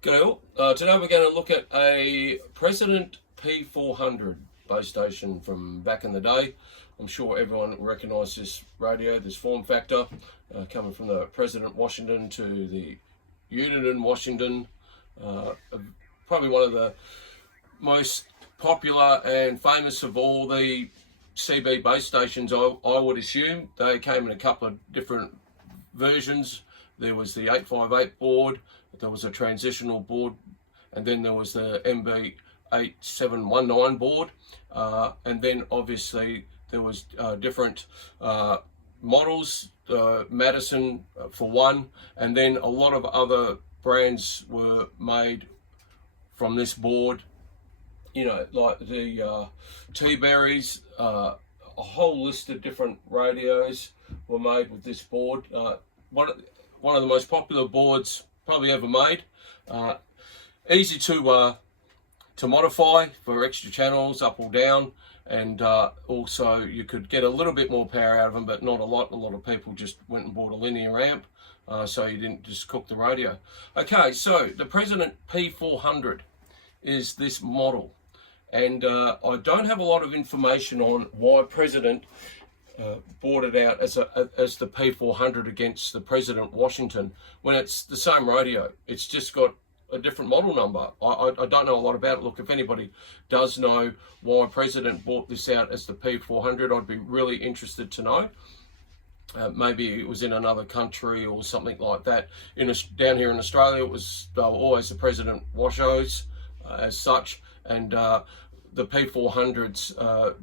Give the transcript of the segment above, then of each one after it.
G'day all. Today we're going to look at a President P400 base station from back in the day. I'm sure everyone recognises this radio, this form factor, coming from the President Washington to the unit in Washington. Probably one of the most popular and famous of all the CB base stations, I would assume. They came in a couple of different versions. There was the 858 board, there was a transitional board, and then there was the MB8719 board, and then obviously there was different models, Madison for one, and then a lot of other brands were made from this board, you know, like the T-Berries, a whole list of different radios were made with this board. One of the most popular boards probably ever made. Easy to modify for extra channels up or down, and also you could get a little bit more power out of them, but not a lot. A lot of people just went and bought a linear amp, so you didn't just cook the radio. Okay, so the President P400 is this model, and I don't have a lot of information on why President bought it out as the P400 against the President Washington when it's the same radio. It's just got a different model number. I don't know a lot about it. Look, if anybody does know why President bought this out as the P400, I'd be really interested to know. Maybe it was in another country or something like that. Down here in Australia, it was always the President Washos as such, and the P400s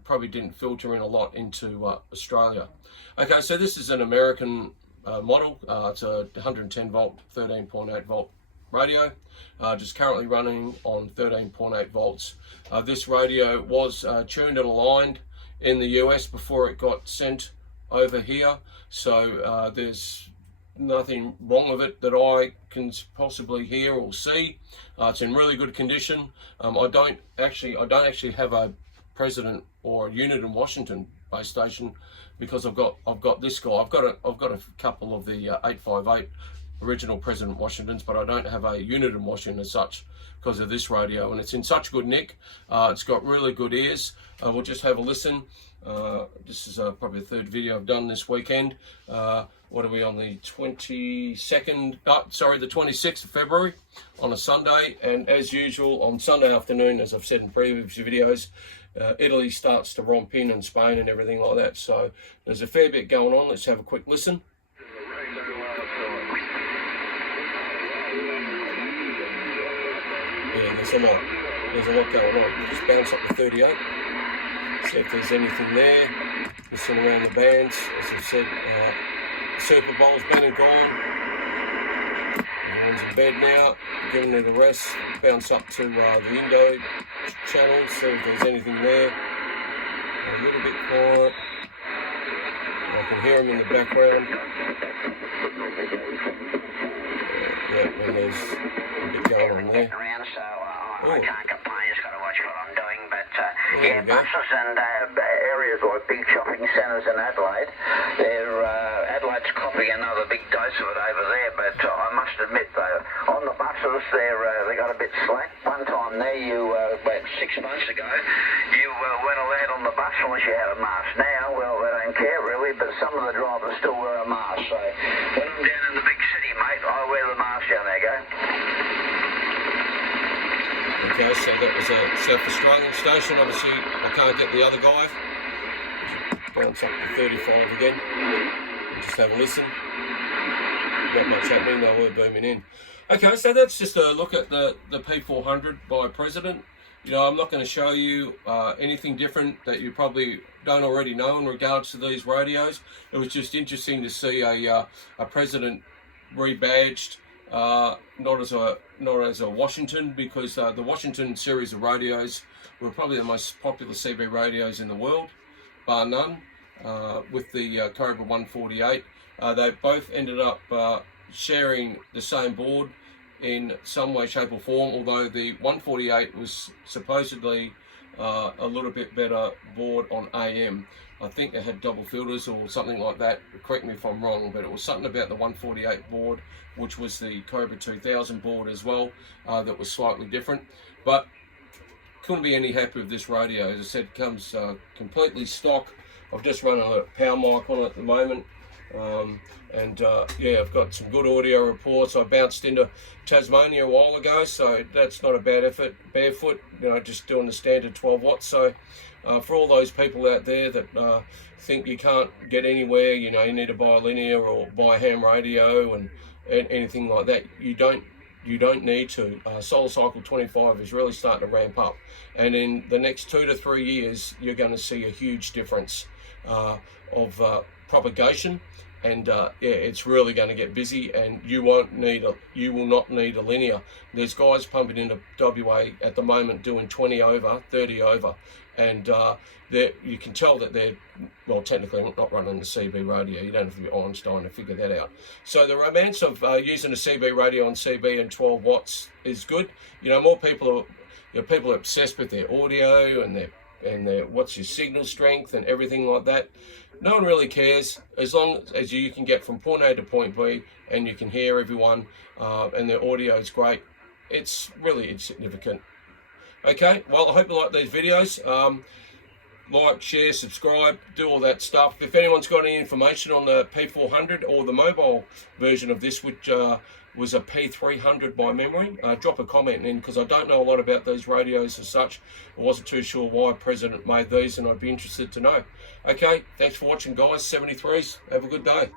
probably didn't filter in a lot into Australia. Okay, so this is an American model. It's a 110 volt, 13.8 volt radio, just currently running on 13.8 volts. This radio was tuned and aligned in the US before it got sent over here, so there's nothing wrong with it that I can possibly hear or see. It's in really good condition. I don't actually have a President or a unit in Washington base station because I've got this guy. I've got a couple of the 858 original President Washingtons, but I don't have a unit in Washington as such because of this radio, and it's in such good nick. It's got really good ears. We'll just have a listen. This is probably the third video I've done this weekend. What are we on, the 22nd? The 26th of February on a Sunday, and as usual on Sunday afternoon, as I've said in previous videos, Italy starts to romp in, and Spain and everything like that. So there's a fair bit going on. Let's have a quick listen. Yeah, there's a lot going on. We'll just bounce up to 38. See if there's anything there. Listen around the bands. As I've said, Super Bowl's been and gone. Everyone's in bed now, giving it a rest. Bounce up to the Indo channel, see if there's anything there. A little bit quiet. I can hear them in the background. Yeah, and there's a bit going on there. I can't complain, just got to watch what I'm doing, but yeah, buses and areas like big shopping centres in Adelaide, Adelaide's copying another big dose of it over there, but I must admit though, on the buses they got a bit slack. One time there, about 6 months ago, you weren't allowed on the bus unless you had a mask. Now, well, they don't care really, but some of the drivers still wear a mask, so when I'm down in the big city, mate, I wear the mask down there, go. Okay, so that was a South Australian station. Obviously, I can't get the other guy. Bounce up to 35 again. Just have a listen. Not much happening, no word booming in. Okay, so that's just a look at the P400 by President. You know, I'm not going to show you anything different that you probably don't already know in regards to these radios. It was just interesting to see a President rebadged. Not as a Washington, because the Washington series of radios were probably the most popular CB radios in the world, bar none, with the Cobra 148. They both ended up sharing the same board in some way, shape or form, although the 148 was supposedly a little bit better board on AM. I think they had double filters or something like that. Correct me if I'm wrong, but it was something about the 148 board, which was the Cobra 2000 board as well, that was slightly different. But couldn't be any happier with this radio. As I said, it comes completely stock. I've just run a power mic on it at the moment. Yeah, I've got some good audio reports. I bounced into Tasmania a while ago, so that's not a bad effort. Barefoot, you know, just doing the standard 12 watts. So for all those people out there that think you can't get anywhere, you know, you need to buy a linear or buy a ham radio and anything like that, you don't need to. Solar Cycle 25 is really starting to ramp up, and in the next 2 to 3 years you're going to see a huge difference of propagation, and yeah, it's really going to get busy, and you will not need a linear. There's guys pumping into WA at the moment doing 20 over, 30 over, and you can tell that they're, well, technically not running the CB radio. You don't have to be Einstein to figure that out. So the romance of using a CB radio on CB and 12 watts is good. You know, more people are obsessed with their audio and their what's your signal strength and everything like that. No one really cares as long as you can get from point A to point B and you can hear everyone and their audio is great. It's really insignificant. Okay, well, I hope you like these videos. Like, share, subscribe, do all that stuff. If anyone's got any information on the P400 or the mobile version of this, which was a P300 by memory, drop a comment in, because I don't know a lot about these radios as such. I wasn't too sure why President made these, and I'd be interested to know. Okay, thanks for watching, guys. 73s, have a good day.